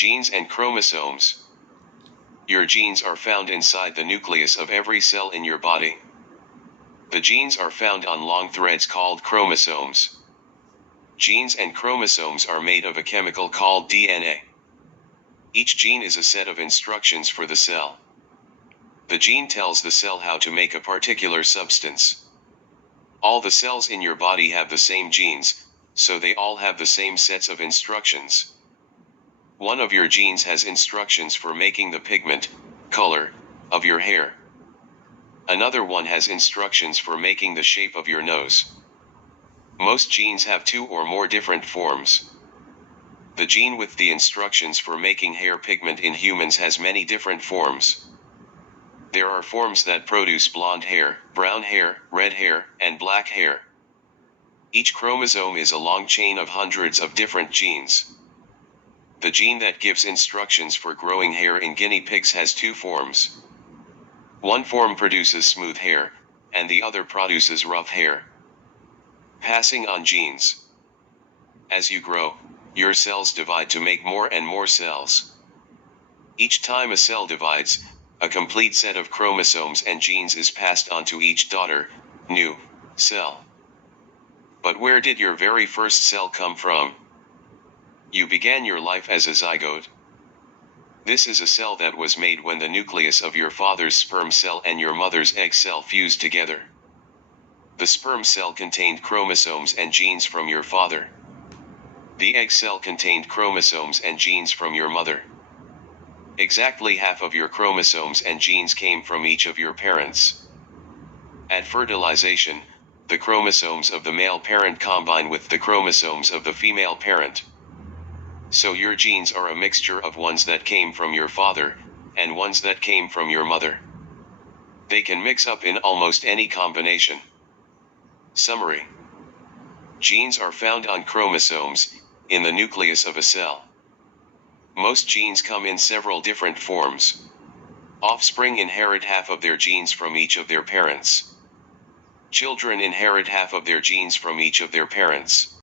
Genes and chromosomes. Your genes are found inside the nucleus of every cell in your body. The genes are found on long threads called chromosomes. Genes and chromosomes are made of a chemical called DNA. Each gene is a set of instructions for the cell. The gene tells the cell how to make a particular substance. All the cells in your body have the same genes, so they all have the same sets of instructions. One of your genes has instructions for making the pigment, color, of your hair. Another one has instructions for making the shape of your nose. Most genes have 2 or more different forms. The gene with the instructions for making hair pigment in humans has many different forms. There are forms that produce blonde hair, brown hair, red hair, and black hair. Each chromosome is a long chain of hundreds of different genes. The gene that gives instructions for growing hair in guinea pigs has 2 forms. One form produces smooth hair, and the other produces rough hair. Passing on genes. As you grow, your cells divide to make more and more cells. Each time a cell divides, a complete set of chromosomes and genes is passed on to each daughter, new, cell. But where did your very first cell come from? You began your life as a zygote. This is a cell that was made when the nucleus of your father's sperm cell and your mother's egg cell fused together. The sperm cell contained chromosomes and genes from your father. The egg cell contained chromosomes and genes from your mother. Exactly half of your chromosomes and genes came from each of your parents. At fertilization, the chromosomes of the male parent combine with the chromosomes of the female parent. So your genes are a mixture of ones that came from your father, and ones that came from your mother. They can mix up in almost any combination. Summary. Genes are found on chromosomes, in the nucleus of a cell. Most genes come in several different forms. Offspring inherit half of their genes from each of their parents. Children inherit half of their genes from each of their parents.